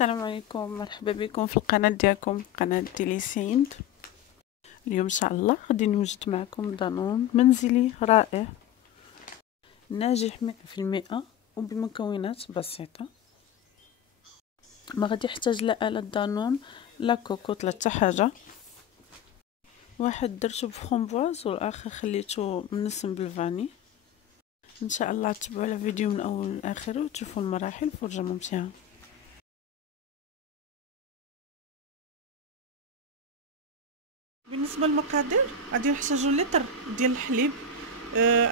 السلام عليكم، مرحبا بكم في القناة ديالكم قناة ديليسيند. اليوم ان شاء الله غادي نوجد معكم دانون منزلي رائع ناجح 100% وبمكونات بسيطة. ما غادي يحتاج لا آلة دانون لا كوكوط لا حتى حاجة. واحد درتو بفرomboise والاخر خليته منسم بالفاني. ان شاء الله تتبعوا الفيديو من اول لاخره وتشوفوا المراحل فرجة ممتعة. بالنسبه للمقادير غادي نحتاجو لتر ديال الحليب.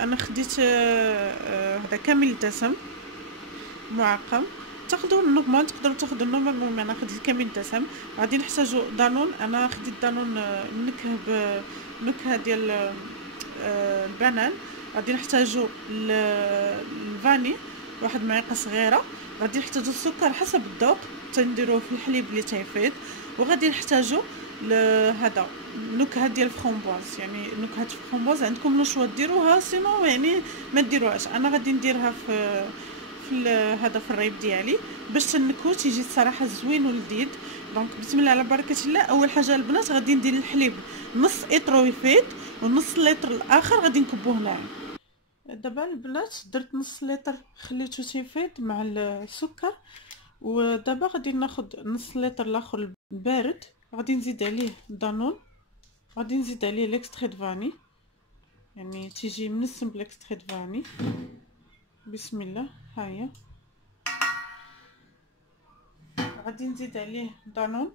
انا خديت هذا كامل الدسم معقم. تاخذوا النورمال، تقدروا تاخذوا النورمال، المهم انا خديت كامل الدسم. غادي نحتاجو دانون، انا خديت دانون منكه بنكهه ديال البنان. غادي نحتاجو الفاني واحد معلقه صغيره. غادي نحتاجو السكر حسب الذوق تنديروه في الحليب اللي تيفيض. وغادي نحتاجو هذا النكهه ديال الفرomboise، يعني نكهه الفرomboise عندكم نشوه ديروها، سينو يعني ما ديروهاش. انا غادي نديرها في هذا في الريب ديالي باش تنكو تيجي الصراحه زوين ولذيذ. دونك بسم الله على بركه الله. اول حاجه البنات غادي ندير الحليب نص اطرو يفيض ونص لتر الاخر غادي نكبوه هنايا. دابا البنات درت نص لتر خليته تيفيض مع السكر، ودابا غادي ناخذ نص لتر الاخر بارد. غادي نزيد عليه دانون، غادي نزيد عليه ليكستري دو فاني، يعني تيجي منسم بليكستري دو فاني. بسم الله. هاهي غادي نزيد عليه دانون.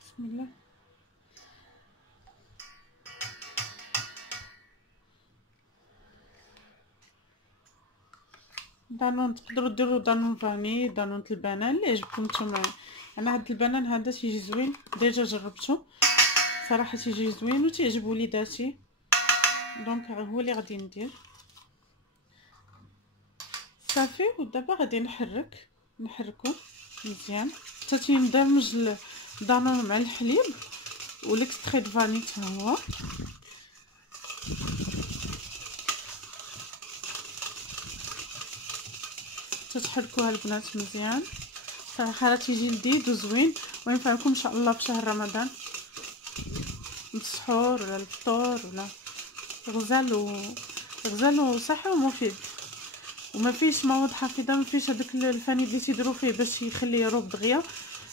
بسم الله. دانون تقدروا ديروا دانون فاني، دانون البنان اللي يعجبكم نتوما. انا هاد البنان هذا تيجي زوين، ديجا جربته صراحه تيجي زوين وتيعجب وليداتي، دونك هو اللي غادي ندير صافي. ودابا غادي نحركو مزيان حتى تيندمج الدانون مع الحليب وليكستري دو فاني حتى هو. تتحركوها البنات مزيان، صراحه راه تيجي لذيذ وزوين وينفعكم ان شاء الله في شهر رمضان، السحور ولا الفطور ولا غزال وصحي ومفيد. وما فيش مواد حافظه، ما فيش هذاك الفاني اللي تيديروا فيه باش يخليه يروب دغيا.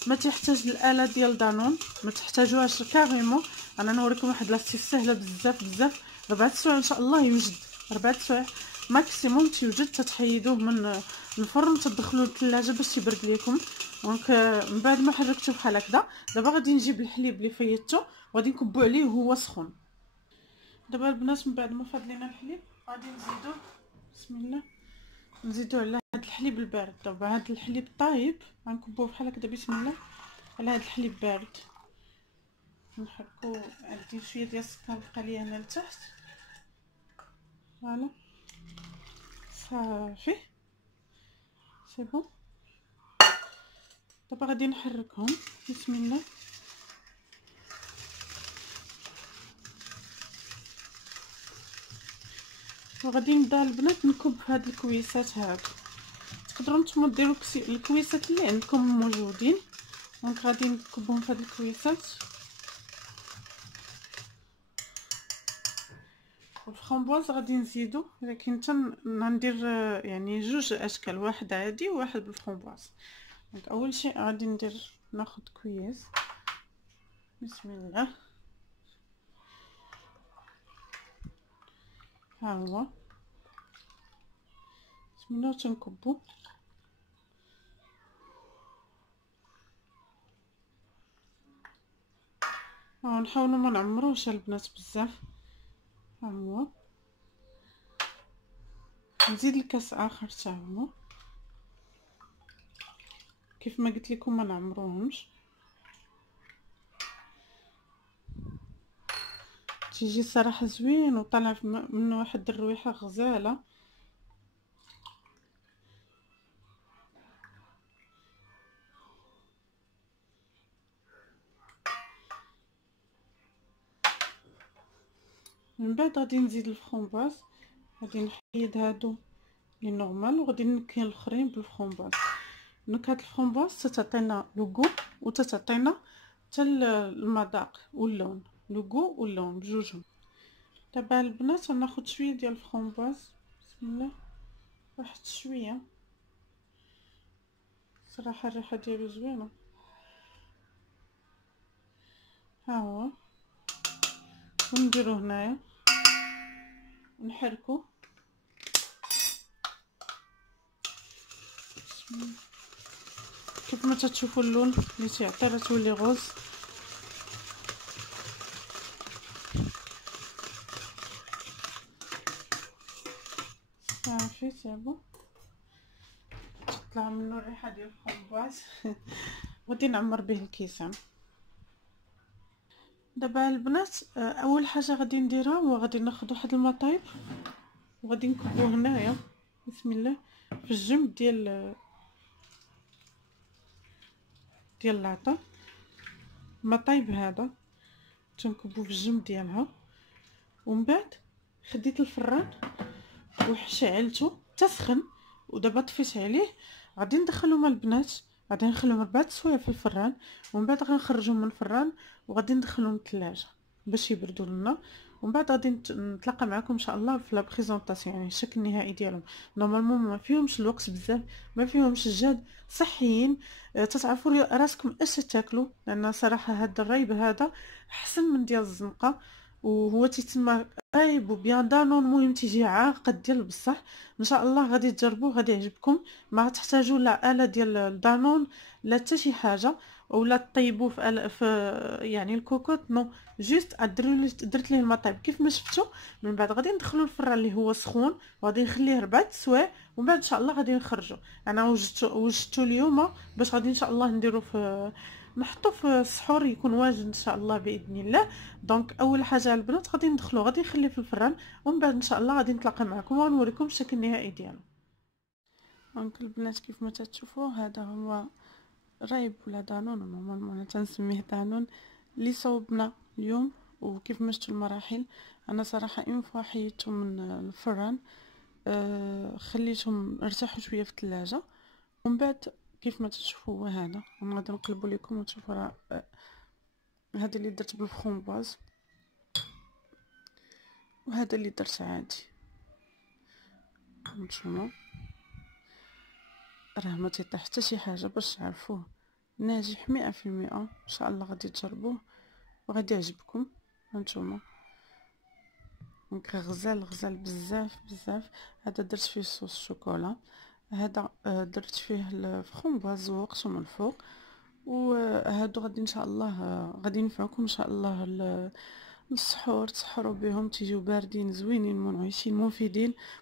ما تحتاج الاله ديال دانون، ما تحتاجوهاش كاريمون. انا نوريكم واحد لاستيك سهله بزاف. 4 سوايع ان شاء الله يوجد، 4 سوايع ماكسيموم تيوجد. تتحيدوه من الفرن تدخلوه للثلاجه باش يبرد لكم. دونك من بعد ما حركتو بحال هكذا، دابا غادي نجيب الحليب اللي فيضته وغادي نكبو عليه وهو سخون. دابا البنات من بعد ما فاض لينا الحليب غادي نزيدو بسم الله، نزيدو على هاد الحليب البارد. دابا هاد الحليب طايب غنكبوه بحال هكذا بسم الله على هاد الحليب بارد. نحركو. عندي شويه ديال السكر بقى ليا هنا لتحت. فوالا صافي سي بون. دابا غادي نحركهم بسم الله. وغادي نبدا البنات نكب هاد الكويسات هادو. تقدروا نتوما ديروا الكويسات اللي عندكم موجودين، دونك غادي نكبهم في هاد الكويسات. والفرomboise غادي نزيدو، لكن ندير يعني جوج اشكال، واحد عادي وواحد بالفرomboise. دونك اول شيء غادي ناخذ كويس بسم الله. ها هو بسم الله تنكبو. نحاولوا ما نعمروش البنات بزاف. ها هو نزيد الكاس اخر حتى هو كيف ما قلت لكم ما نعمروهمش. تيجي صراحه زوين وطلع منه واحد الرويحه غزاله. من بعد غادي نزيد الفرomboise، غادي نحيد هادو لي نورمال، وغادي نكين الاخرين بالفرomboise. دونك هاد الفرomboise تعطينا لو غو وتعطينا حتى المذاق واللون، لو غو واللون بجوجهم. دابا البنات غناخد شويه ديال الفرomboise. بسم الله. واحد شويه صراحه الريحه ديالو زوينه. ها هو ونديرو هنايا ونحركو. كيف ما تشوفوا اللون اللي تيعطي راه تولي غوز. صافي صافو تطلع منه الريحه ديال الفرomboise. غادي نعمر به الكيسان. دابا البنات اول حاجه غادي نديرها هو غادي ناخذ واحد المطايب وغادي نكبوه هنايا بسم الله في الجنب ديال العطا. المطايب هذا تنكبوه في الجنب ديالها، ومن بعد خديت الفران وشعلته تسخن، ودابا طفيت عليه. غادي ندخلهم البنات، غادي نخليهم 4 سوايع في الفران، ومن بعد غنخرجهم من الفران وغادي ندخلهم للثلاجه باش يبردوا لنا. ومن بعد غادي نتلاقى معكم ان شاء الله في لا بريزونطاسيون، يعني الشكل النهائي ديالهم. نورمالمون ما فيهمش الوقت بزاف، ما فيهمش الجهد، صحيين. تتعرفوا راسكم اش تاكلوا، لان صراحه هذا الريب هذا احسن من ديال الزنقه، وهو تيتسمى ريب وبيان دانون. المهم تيجي عاقد ديال بصح. ان شاء الله غادي تجربوه غادي يعجبكم. ما تحتاجوا لا اله ديال دانون لا حتى شي حاجه، ولا طيبوه في يعني الكوكوط نو. جوست درت ليه المطيب كيف ما شفتوا. من بعد غادي ندخلوا الفران اللي هو سخون، وغادي نخليه 4 سوايع، ومن بعد ان شاء الله غادي نخرجوا. انا وجدته اليوم باش غادي ان شاء الله نديرو في نحطو في السحور يكون واجد ان شاء الله باذن الله. دونك اول حاجه البنات غادي ندخلو غادي نخليه في الفران، ومن بعد ان شاء الله غادي نتلاقى معكم ونوريكم الشكل النهائي ديالو. دونك البنات كيف ما تشوفوا هذا هو رايب ولا دانون، نورمالمون انا تنسميه دانون اللي صوبنا اليوم. وكيف ما شفتوا المراحل، انا صراحه اون فوا حيدتهم من الفران خليتهم ارتاحوا شويه في الثلاجه، ومن بعد كيف ما تشوفوا هو هذا. انا غادي نقلبوا لكم وتشوفوا راه هذا اللي درت بالفرomboise، وهذا اللي درت عادي. نتوما راه ما تيطيح حتى شي حاجه باش تعرفوه ناجح 100%. ان شاء الله غادي تجربوه وغادي يعجبكم. هانتوما دونك غزال بزاف بزاف. هذا درت فيه صوص الشوكولا، هذا درت فيه الفرomboise وقته من الفوق، وهادو غادي ان شاء الله غادي ينفعوكم ان شاء الله السحور. تسحروا بهم تيجيو باردين زوينين منعشين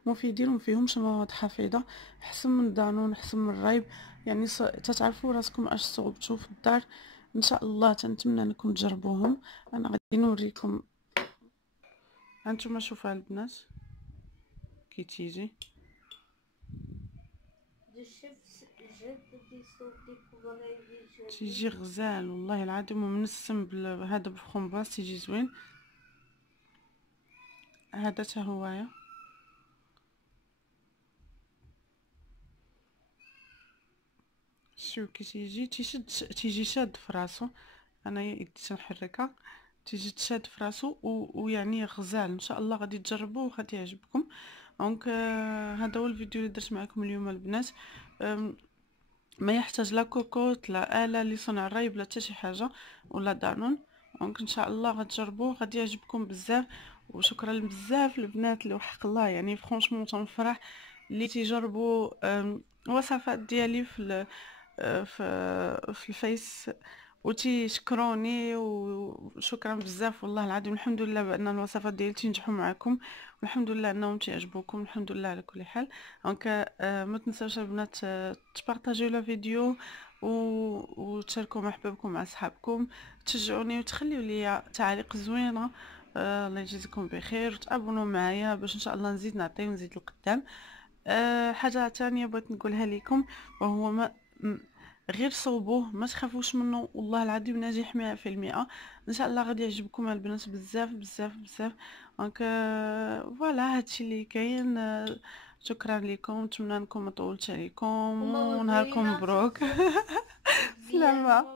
مفيدين ومفيهمش مواد حافظه، احسن من دانون احسن من الرايب. يعني تتعرفوا راسكم اش صوبتوا في الدار. ان شاء الله تنتمنى انكم تجربوهم. انا غادي نوريكم. هانتوما شوفوا البنات كي تيجي تيجي غزال والله العظيم ومنسم هذا بالفرomboise تيجي زوين. هذا حتى هوايا شو كي تيجي شاد في راسو. انا يدي تنحركها تيجي تشاد في راسو ويعني غزال. ان شاء الله غادي تجربوه وغادي يعجبكم. دونك هذا هو الفيديو اللي درت معكم اليوم البنات. ما يحتاج لا كوكوط لا اله لصنع الرايب لا حتى شي حاجه ولا دانون. دونك ان شاء الله غتجربوه غادي يعجبكم بزاف. وشكرا بزاف البنات اللي وحق الله يعني فرانشمون تنفرح اللي تيجربوا الوصفات ديالي في الفيس وتيشكروني. وشكرا بزاف والله العظيم. الحمد لله بان الوصفات ديالي تنجحوا معكم، والحمد لله انهم تعجبوكم. الحمد لله على كل حال. دونك ما تنساوش البنات تبارطاجيو لا فيديو وتشاركوا مع احبابكم مع اصحابكم، تشجعوني وتخليوا لي تعاليق زوينه. الله يجزيكم بخير، وتابونوا معايا باش ان شاء الله نزيد نعطي ونزيد لقدام. حاجه ثانيه بغيت نقولها لكم، وهو ما غير صوبوه ما تخافوش منه والله العظيم ناجح 100%. ان شاء الله غادي يعجبكم البنات بزاف بزاف بزاف. دونك فوالا هادشي اللي كاين. شكرا لكم، نتمنى نكون ما طولتش عليكم، وما ونهاركم ميرسي مبروك. بزاف سلامة. ماما.